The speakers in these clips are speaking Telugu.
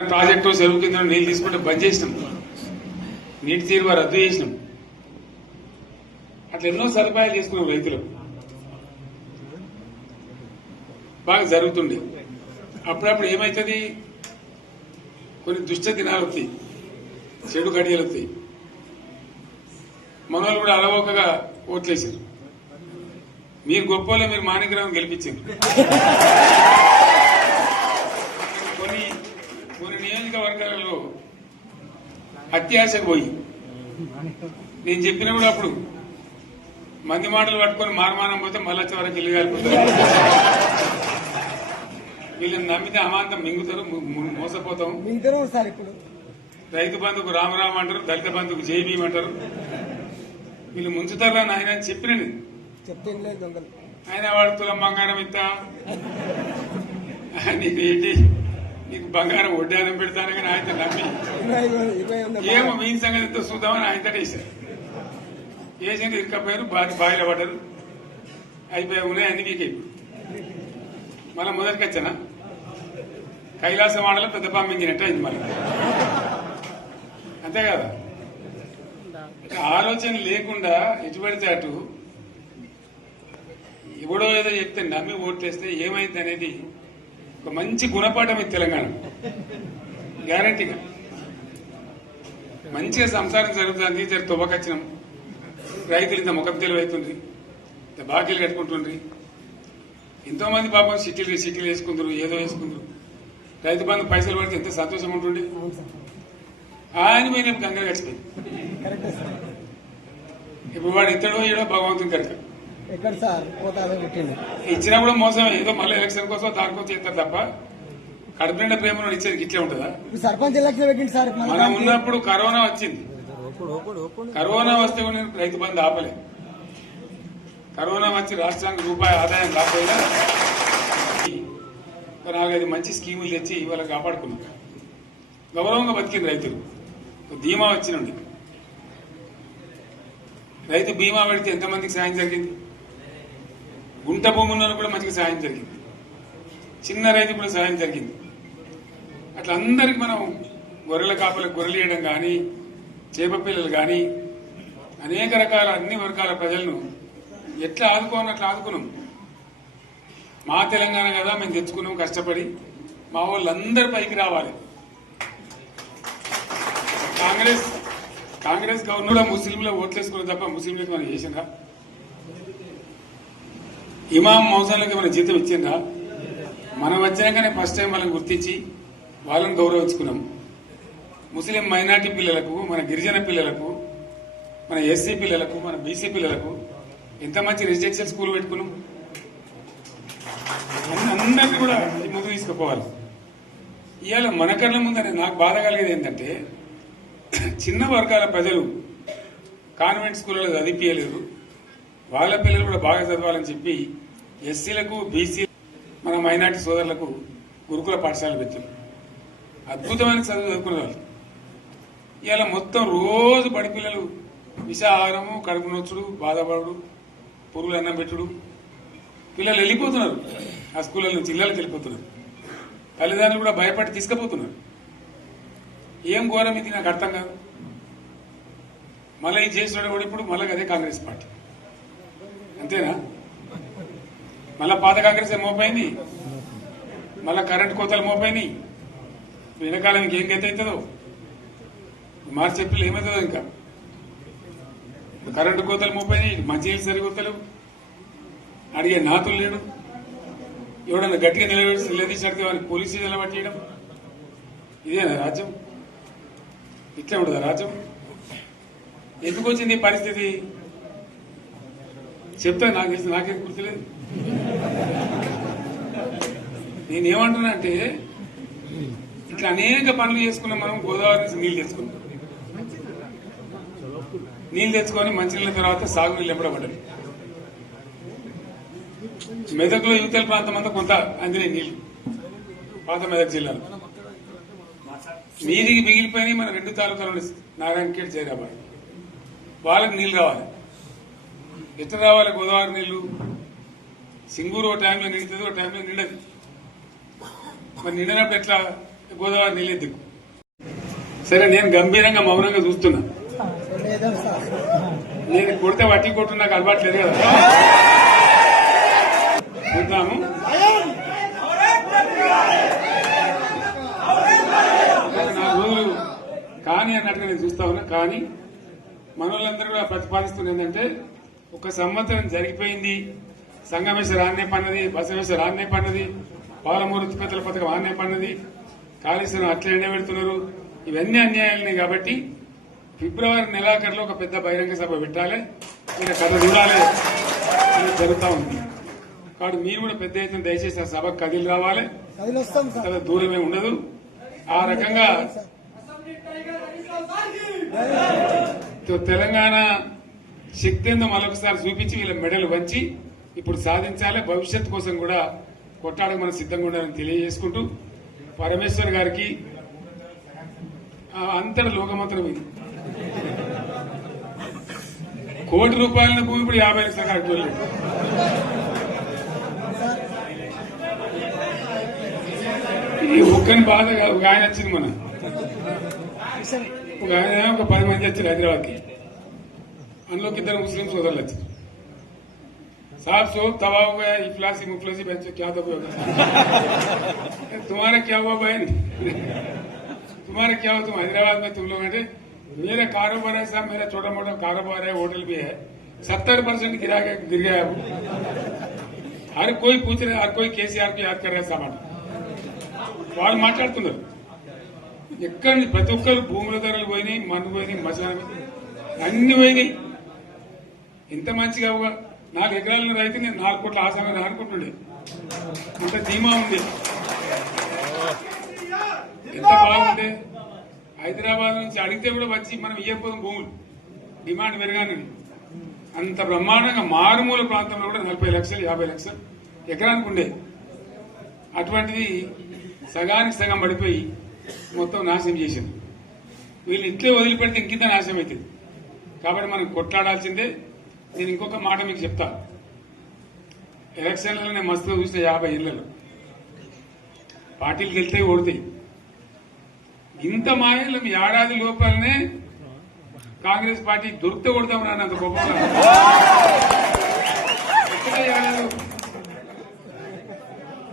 ప్రాజెక్టు చెరువు కింద నీళ్ళు తీసుకుంటే బంద్ చేసినాం, నీటి తీరువ రద్దు చేసినాం. అట్లా ఎన్నో సదుపాయాలు చేసుకున్నాం. రైతులు బాగా జరుగుతుండే. అప్పుడప్పుడు ఏమవుతుంది, కొన్ని దుష్ట దినాలు వస్తాయి, చెడు గడియలు వస్తాయి. మనోళ్ళు కూడా అలవోకగా ఓట్లేసారు. మీరు గొప్పలే, మీరు మాణిగ్రామం గెలిపించారు. కొన్ని నియోజకవర్గాలలో అత్యాశకు పోయి నేను చెప్పిన కూడా అప్పుడు మంది మాటలు పట్టుకొని మారమానం పోతే మళ్ళీ వరకు ఇల్లు కాలిపోతారు. వీళ్ళని నమ్మితే అమాంతం మింగుతారు, మోసపోతాం. రైతు బంధుకు రామరామ అంటారు, దళిత బంధుకు జై భీమ్ అంటారు. వీళ్ళు ముంచుతారా నాయన అని చెప్పిన ఆయన వాడు తులం బంగారం ఇస్తా, నీకు ఏంటి, నీకు బంగారం వడ్డానం పెడతాను కానీ ఆయన నమ్మి ఏమో మీ సంగతి ఎంతో చూద్దామని ఆయన వేశారు. వేసింది ఇరుకపోయారు, బావిలో పడ్డారు, అయిపోయా ఉన్నాయి అన్ని వీకే. మళ్ళీ మొదటికి వచ్చానా కైలాస వాడలో పెద్ద పంపించినట్టు అయింది. మళ్ళీ అంతే కదా, ఆలోచన లేకుండా ఎటు పడితే అటు ఎవడో ఏదో చెప్తే నమ్మి ఓట్లేస్తే ఏమైంది అనేది ఒక మంచి గుణపాఠం ఇది తెలంగాణ. గ్యారంటీగా మంచిగా సంసారం జరుగుతుంది. జర తువ్వకొచ్చినాం, రైతులు ఇంత ముఖం తెలివైతుండ్రి, ఇంత బాకీలు కట్టుకుంటుండ్రి. ఎంతో మంది పాపం సిటీలు వేసుకుందరు, ఏదో వేసుకుందరు. రైతు బంధు పైసలు పడితే ఎంత సంతోషం ఉంటుండే. ఆయన మీద గంగలు గడిచిపోయింది. ఇప్పుడు వాడు ఇతడో ఏడో భగవంతుని కనుక ఇచ్చినా కూడా మోసం. ఏదో మళ్ళీ ఎలక్షన్ కోసం దానికోసం చేస్తారు తప్ప కడుపు నిండా ప్రేమను ఇచ్చేది ఇట్లే ఉంటుందా? సర్పంచ్ ఎలక్షన్ పెట్టింది సార్. మనం ఉన్నప్పుడు కరోనా వచ్చింది. కరోనా వస్తే కూడా నేను రైతు బంధు ఆపలేదు. కరోనా వచ్చి రాష్ట్రానికి రూపాయి ఆదాయం కాకపోయినా 4-5 మంచి స్కీములు తెచ్చి వాళ్ళకి కాపాడుకున్నాం. గౌరవంగా బతికింది రైతులు. బీమా వచ్చినండి, రైతు బీమా పెడితే ఎంతమందికి సాయం జరిగింది. గుంట భూములను కూడా మంచిగా సాయం జరిగింది, చిన్న రైతు కూడా సాయం జరిగింది. అట్లా అందరికి మనం గొర్రెల కాపలకు గొర్రెలు వేయడం కానీ, చేప పిల్లలు కానీ, అనేక రకాల అన్ని వర్గాల ప్రజలను ఎట్లా ఆదుకోని అట్లా ఆదుకున్నాం. మా తెలంగాణ కదా మేము తెచ్చుకున్నాం కష్టపడి. మా వాళ్ళందరూ పైకి రావాలి. కాంగ్రెస్ గవర్నర్ ముస్లింలు ఓట్లేసుకున్న తప్ప ముస్లింలకు మనం చేసిందా? ఇమాం మౌజాన్లకి మన జీతం ఇచ్చిందా? మనం వచ్చినాకనే ఫస్ట్ టైం వాళ్ళని గుర్తించి వాళ్ళని గౌరవించుకున్నాం. ముస్లిం మైనార్టీ పిల్లలకు, మన గిరిజన పిల్లలకు, మన ఎస్సీ పిల్లలకు, మన బీసీ పిల్లలకు ఎంత మంచి రెసిడెన్షియల్ స్కూల్ పెట్టుకున్నాం. అందరినీ కూడా ముందు తీసుకుపోవాలి. ఇవాళ మన కళ్ళ ముందని నాకు బాధ కలిగేది ఏంటంటే, చిన్న వర్గాల ప్రజలు కాన్వెంట్ స్కూళ్ళలో చదివించలేరు, వాళ్ళ పిల్లలు కూడా బాగా చదవాలని చెప్పి ఎస్సీలకు, బీసీ, మన మైనార్టీ సోదరులకు గురుకుల పాఠశాలలు పెట్టారు. అద్భుతమైన చదువు చదువుకునే వాళ్ళు. ఇవాళ మొత్తం రోజు బడి పిల్లలు విషాహారము, కడుపు నొచ్చుడు, బాధపడు, పురుగులు అన్నం పెట్టుడు. పిల్లలు వెళ్ళిపోతున్నారు, ఆ స్కూళ్ళ నుంచి ఇళ్ళకి వెళ్ళిపోతున్నారు. తల్లిదండ్రులు కూడా భయపడి తీసుకుపోతున్నారు. ఏం ఘోరం ఇది, నాకు అర్థం కాదు. మళ్ళీ ఇది చేసిన కూడా ఇప్పుడు మళ్ళీ అదే కాంగ్రెస్ పార్టీ. అంతేనా? మళ్ళా పాత కాంగ్రెస్ మోపైంది, మళ్ళా కరెంటు కోతలు మోపైనాయి. వెనకాలం ఇంకేం గత అవుతుందో మార్చి ఏప్రిల్ ఏమవుతుందో. ఇంకా కరెంటు కోతలు మోపైనాయి, మంచినీళ్ళు సరికొత్తలేవు, అడిగే నాతులు లేడు. ఎవడన్నా గట్టిగా నిలదీసినడితే వారికి పోలీసు స్టేషన్లో పట్టేయడం. ఇదేనా రాజ్యం? ఇట్లా ఉండదా రాజ్యం? ఎందుకు వచ్చింది ఈ పరిస్థితి చెప్తా. నాకు తెలిసి నాకేం గుర్తులేదు. నేనేమంటున్నా అంటే, ఇట్లా అనేక పనులు చేసుకున్నాం మనం. గోదావరి నుంచి నీళ్లు తెచ్చుకున్నాం, నీళ్లు తెచ్చుకొని మంచినీళ్ళ తర్వాత సాగునీళ్ళు ఎంపడబడ్డాయి. మెదక్లో యువతల ప్రాంతం అంతా కొంత అందినాయి నీళ్లు, పాత మెదక్ జిల్లాలో. మీదికి మిగిలిపోయినాయి మన 2 తాలూకాలు, నారాయణఖేడ్, జైరాబాద్. వాళ్ళకి నీళ్లు రావాలి. ఎట్లా రావాలి గోదావరి నీళ్లు? సింగూరు ఒక టైంలో నిండుతుంది, ఒక టైంలో నిండదు. మరి నిండినప్పుడు ఎట్లా గోదావరి నీళ్ళే దిక్కు. సరే, నేను గంభీరంగా మౌనంగా చూస్తున్నా. నేను కొడితే వట్టి కొట్టు నాకు అలవాట్లేదు కదా. చూద్దాము. 4 రోజులు కానీ అన్నట్టుగా నేను చూస్తా ఉన్నా. కానీ మనోళ్ళందరూ కూడా ప్రతిపాదిస్తున్న ఏంటంటే, 1 సంవత్సరం జరిగిపోయింది, సంగమేశ్వర ఆన్నే పన్నది, బసవేశ్వర ఆన్నే పన్నది, పాలమూరు ఉత్పత్తుల పథకం ఆన్నే పన్నది, కాళేశ్వరం అట్లే ఎండబెడుతున్నారు, ఇవన్నీ అన్యాయాలని. కాబట్టి ఫిబ్రవరి నెలాఖరులో ఒక పెద్ద బహిరంగ సభ పెట్టాలి, మీరు కథ చూడాలి అని జరుగుతూ ఉంది. కాబట్టి మీరు కూడా పెద్ద ఎత్తున దయచేసి ఆ సభకు కదిలి రావాలి, చాలా దూరమే ఉండదు. ఆ రకంగా తెలంగాణ శక్తి ఏందో మరొకసారి చూపించి వీళ్ళ మెడలు వంచి ఇప్పుడు సాధించాలి. భవిష్యత్తు కోసం కూడా కొట్టాడకు మనం సిద్ధంగా ఉండాలని తెలియజేసుకుంటూ, పరమేశ్వర్ గారికి అంతటి లోకమంత్రం ఇది. ₹1,00,00,000 భూమి ఇప్పుడు 50 లక్షల కట్టుకోలేదు. ఈ ఒక్కని బాధ ఒక ఆయన వచ్చింది, మన ఒక ఆయన ఒక 10 మంది వచ్చారు హైదరాబాద్కి. అందులోకి 2 ముస్లిం సోదరులు వచ్చారు. साहब सोब तबाह हो गया, इफलासी मुफलसी बच्चे क्या दबे हो गए. तुम्हारा क्या हुआ बहन, तुम्हारा क्या हुआ, तुम हैदराबाद में तुम लोग हैं. मेरा कारोबार है साहब, मेरा छोटा मोटा कारोबार है, होटल भी है, 70% गिर गया. हर कोई पूछ रहे, हर कोई केसीआर को याद कर रहे सामान. వాళ్ళు మాట్లాడుతున్నారు. ఎక్కడ ప్రతి ఒక్కరు భూముల ధరలు పోయినాయి, మన్ను పోయినాయి, మసాలా అన్ని పోయినాయి. ఎంత మంచిగా 4 ఎకరాల రైతు నేను 4 కోట్ల ఆసామని అనుకుంటుండే. అంత ధీమా ఉంది, ఎంత బాగుండే. హైదరాబాద్ నుంచి అడిగితే కూడా వచ్చి మనం ఇవ్వకపోతాం భూములు, డిమాండ్ పెరగానని. అంత బ్రహ్మాండంగా మారుమూల ప్రాంతంలో కూడా 40 లక్షలు 50 లక్షలు ఎకరానికి ఉండే. అటువంటిది సగానికి సగం పడిపోయి మొత్తం నాశనం చేసింది. వీళ్ళు ఇట్లే వదిలిపెడితే ఇంకింత నాశనం అవుతుంది. కాబట్టి మనం కొట్లాడాల్సిందే. నేను ఇంకొక మాట మీకు చెప్తా. ఎలక్షన్లలో నేను మస్తుగా చూసిన 50 ఇళ్లలో పార్టీలు గెలితే ఓడితాయి. ఇంత మాయలు ఏడాది లోపలనే కాంగ్రెస్ పార్టీ దొరికితే కొడతాం రానంత గొప్పగా.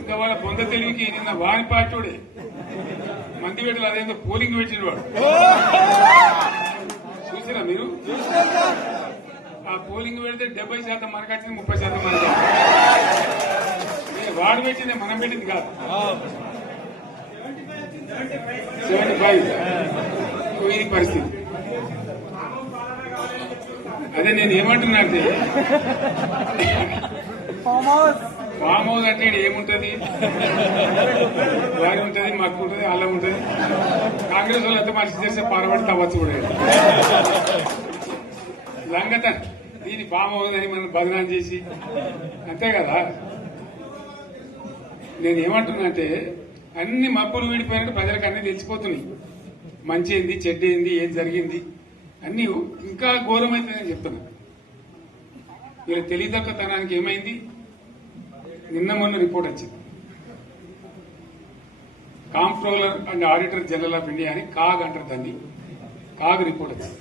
ఇంకా వాళ్ళ బొంద తెలివికి నిన్న వారి పార్టీ మంది పెట్టాలి, అదేందో పోలింగ్ పెట్టిన వాడు చూసారా మీరు? ఆ పోలింగ్ పెడితే 70% మనకు వచ్చింది, 30% మనకి. వాడు పెట్టింది, మనం పెట్టింది కాదు. 75 ఇది పరిస్థితి. అదే నేను ఏమంటున్నా అంటే, ఫామ్ హౌస్ అంటే ఏముంటది, వారి ఉంటది, మాకు ఉంటది, అల్లం ఉంటది. కాంగ్రెస్ వాళ్ళు ఎంత మంచి చేస్తే పారబడి తవ్వచ్చు కూడా లంగత. దీన్ని ఫామ్ హౌస్ అని మనం బదనాం చేసి అంతే కదా. నేను ఏమంటున్నా అంటే, అన్ని మబ్బులు వీడిపోయినట్టు ప్రజలకు అన్ని తెలిసిపోతున్నాయి. మంచి ఏంది, చెడ్డ ఏంది, ఏం జరిగింది అన్ని ఇంకా ఘోరమైంది నేను చెప్తున్నా. వీళ్ళ తెలియదక్కతనానికి ఏమైంది, నిన్న మొన్న రిపోర్ట్ వచ్చింది. Comptroller and auditor general of India అని కాగ్ అంటారు దాన్ని. కాగ్ రిపోర్ట్ వచ్చింది.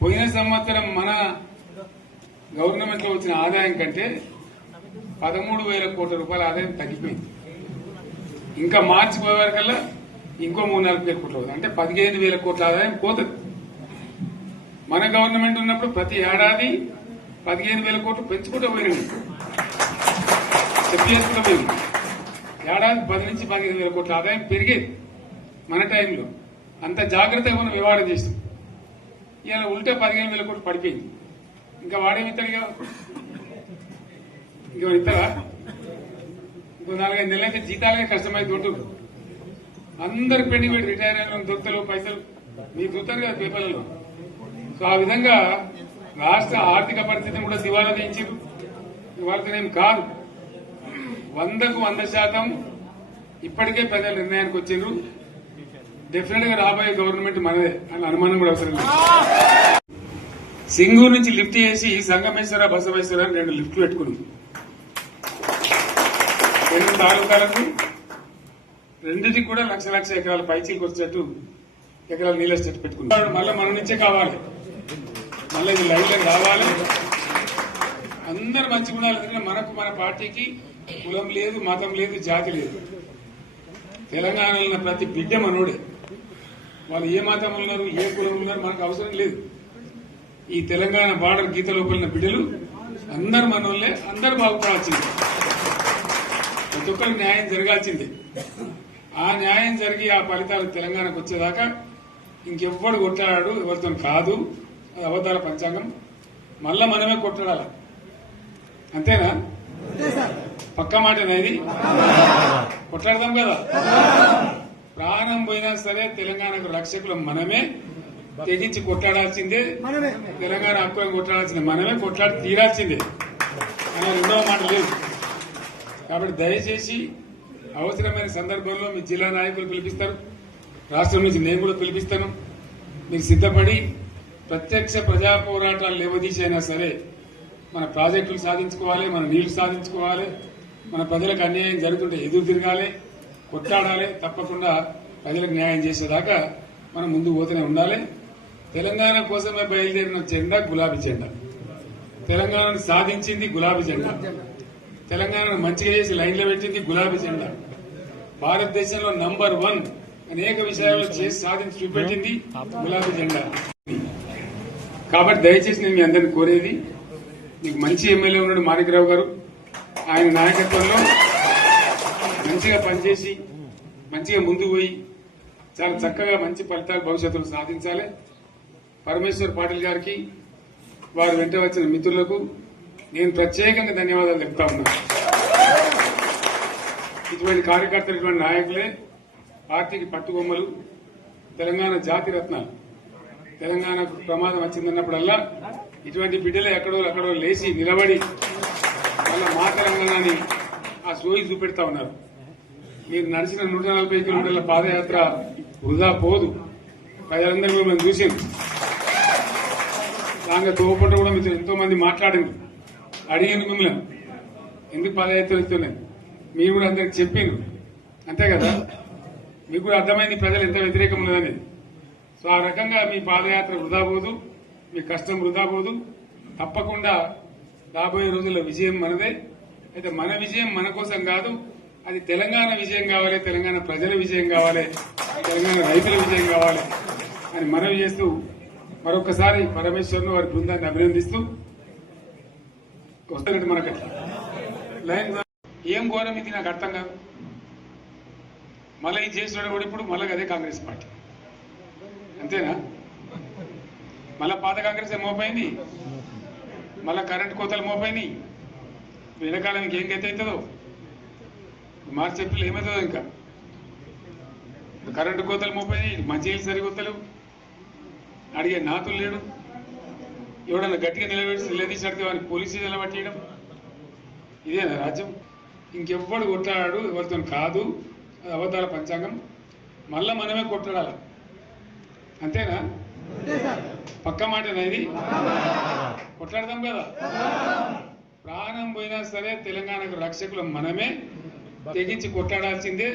పోయిన సంవత్సరం మన గవర్నమెంట్ లో వచ్చిన ఆదాయం కంటే 13,000 కోట్ల రూపాయల ఆదాయం తగ్గిపోయింది. ఇంకా మార్చి పోయే వరకల్లా ఇంకో 3-4 కోట్లు అవుతుంది. అంటే 15,000 కోట్ల ఆదాయం పోతుంది. మన గవర్నమెంట్ ఉన్నప్పుడు ప్రతి ఏడాది 15,000 కోట్లు పెంచుకుంటూ పోయినాయి, చెప్పేసుకుంటూ పోయింది. ఏడాది 10 నుంచి 15,000 కోట్ల ఆదాయం పెరిగేది మన టైంలో. అంత జాగ్రత్తగా మనం వ్యవహారం చేస్తాం. ఇలా ఉల్టా 15,000 కోట్లు పడిపోయింది. ఇంకా వాడేమిస్తాడుగా, ఇంకో ఇస్తారా? ఇంకో 4-5 నెలలైతే జీతాలే కష్టమైతే ఉంటుంది. అందరు పెండింగ్ పెట్టి రిటైర్ అయిన దొరుకుతలు పైసలు మీరు చూస్తారు కదా పేపర్లలో. సో ఆ విధంగా రాష్ట్ర ఆర్థిక పరిస్థితిని కూడా దివాలా తీయించారు. ఇవాళనేం కాదు, 100కు 100% ఇప్పటికే ప్రజల నిర్ణయానికి వచ్చిండ్రు. డెఫినెట్ గా రాబోయే గవర్నమెంట్ మనదే అని అనుమానం కూడా అవసరం లేదు. సింగూరు నుంచి లిఫ్ట్ చేసి సంగమేశ్వర, బసవేశ్వర 2 లిఫ్ట్లు పెట్టుకున్నాం. 2 తాలూకాలకు రెండింటికి కూడా లక్ష లక్ష ఎకరాల పైచీలకు వచ్చేట్టు ఎకరాల నీళ్ళ స్టేట్ పెట్టుకున్నాడు. మళ్ళీ మన నుంచే కావాలి, మళ్ళీ ఇది లైన్లో రావాలి, అందరు మంచిగా ఉండాలి. ఎందుకంటే మనకు మన పార్టీకి కులం లేదు, మతం లేదు, జాతి లేదు. తెలంగాణలో ఉన్న ప్రతి బిడ్డ మనోడే. వాళ్ళు ఏ మతం ఉన్నారు, ఏ కులం ఉన్నారు మనకు అవసరం లేదు. ఈ తెలంగాణ బార్డర్ గీత లోపలిన బిడ్డలు అందరు మనోళ్ళే, అందరు బాగుపడాల్సిందే. ప్రతి ఒక్కరికి న్యాయం జరగాల్సిందే. ఆ న్యాయం జరిగి ఆ ఫలితాలు తెలంగాణకు వచ్చేదాకా ఇంకెవ్వడు కొట్లాడాడు, ఎవరితో కాదు. అది అబద్ధాల పంచాంగం. మళ్ళా మనమే కొట్లాడాలి. అంతేనా? పక్క మాట అనేది కొట్లాడదాం కదా. ప్రాణం పోయినా సరే తెలంగాణకు రక్షకులు మనమే, తెగించి కొట్లాడాల్సిందే. తెలంగాణ హక్కులను కొట్లాడాల్సిందే, మనమే కొట్లాడి తీరాల్సిందే. అనే రెండవ మాట లేదు. కాబట్టి దయచేసి అవసరమైన సందర్భంలో మీ జిల్లా నాయకులు పిలిపిస్తారు, రాష్ట్రం నుంచి నేను కూడా పిలిపిస్తాను. మీరు సిద్ధపడి ప్రత్యక్ష ప్రజా పోరాటాలు లేవదీసైనా సరే మన ప్రాజెక్టులు సాధించుకోవాలి, మన నీళ్లు సాధించుకోవాలి, మన ప్రజలకు అన్యాయం జరుగుతుంటే ఎదురు తిరగాలి, కొట్లాడాలి. తప్పకుండా ప్రజలకు న్యాయం చేసేదాకా మనం ముందు పోతూనే ఉండాలి. తెలంగాణ కోసమే బయలుదేరిన జెండా గులాబీ జెండా. తెలంగాణను సాధించింది గులాబీ జెండా. తెలంగాణను మంచిగా చేసి లైన్లో పెట్టింది గులాబీ జెండా. భారతదేశంలో నంబర్ 1 అనేక విషయాల్లో చేసి సాధించి చూపెట్టింది గులాబీ జెండా. కాబట్టి దయచేసి నేను మీ అందరిని కోరేది, మీకు మంచి ఎమ్మెల్యే ఉన్నాడు మాణిక్రావు గారు. ఆయన నాయకత్వంలో మంచిగా పనిచేసి మంచిగా ముందుకు పోయి చాలా చక్కగా మంచి ఫలితాలు భవిష్యత్తులో సాధించాలి. పరమేశ్వర్ పాటిల్ గారికి, వారు వెంట వచ్చిన మిత్రులకు నేను ప్రత్యేకంగా ధన్యవాదాలు చెప్తా ఉన్నాను. ఇటువంటి కార్యకర్తలు, ఇటువంటి నాయకులే పార్టీకి పట్టుబొమ్మలు, తెలంగాణ జాతి రత్నాలు. తెలంగాణకు ప్రమాదం వచ్చిందన్నప్పుడల్లా ఇటువంటి బిడ్డలే ఎక్కడో లేచి నిలబడి వాళ్ళ మా తెలంగాణని ఆ సోయి చూపెడతా ఉన్నారు. మీరు నడిచిన 140 కిలోమీటర్ల పాదయాత్ర వృధా పోదు. ప్రజలందరూ కూడా మనం చూసింది. దాంట్లో తోపంట కూడా మీతో ఎంతో మంది మాట్లాడింది, అడిగింది మిమ్మల్ని ఎందుకు పాదయాత్ర ఇస్తున్నాయి. మీరు కూడా అందరికి చెప్పిండ్రు, అంతే కదా. మీకు కూడా అర్థమైంది ప్రజలు ఎంత వ్యతిరేకం ఉన్నదనేది. సో ఆ రకంగా మీ పాదయాత్ర వృధా పోదు, మీ కష్టం వృధా పోదు. తప్పకుండా రాబోయే రోజుల్లో విజయం మనదే. అయితే మన విజయం మన కోసం కాదు, అది తెలంగాణ విజయం కావాలి, తెలంగాణ ప్రజల విజయం కావాలి, తెలంగాణ రైతుల విజయం కావాలి అని మనవి చేస్తూ మరొకసారి పరమేశ్వర్ను వారి బృందాన్ని అభినందిస్తూ వస్తున్నట్టు మనకి లైన్ ఏం ఘోరం ఇది నాకు అర్థం కాదు. మళ్ళీ ఇది చేసిన కూడా ఇప్పుడు మళ్ళీ అదే కాంగ్రెస్ పార్టీ, అంతేనా? మళ్ళా పాత కాంగ్రెస్ మోపైంది, మళ్ళా కరెంటు కోతలు మోపైనాయి. వెనకాలం ఇంకేం గతి అవుతుందో మార్చి ఏప్రిల్ ఏమవుతుందో. ఇంకా కరెంటు కోతలు మోపైనాయి, మంచినీళ్ళు సరికొత్తలు, అడిగే నాతులు లేడు. ఎవడన్నా గట్టిగా నిలదీసి వాడిని పోలీసు నిలబట్టేయడం, ఇదేనా రాజ్యం? ఇంకెవ్వడు కొట్లాడాడు, ఎవరితో కాదు. అది అబద్ధాల పంచాంగం. మళ్ళా మనమే కొట్లాడాలి, అంతేనా? పక్క మాట అనేది కొట్లాడదాం కదా. ప్రాణం పోయినా సరే తెలంగాణకు రక్షకులు మనమే, తెగించి కొట్లాడాల్సిందే.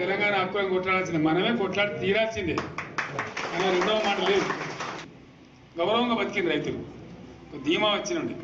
తెలంగాణ హక్కులను కొట్లాడాల్సిందే, మనమే కొట్లాడి తీరాల్సిందే. అనే రెండవ మాట లేదు. గౌరవంగా బతికింది రైతులు, ధీమా వచ్చినండి.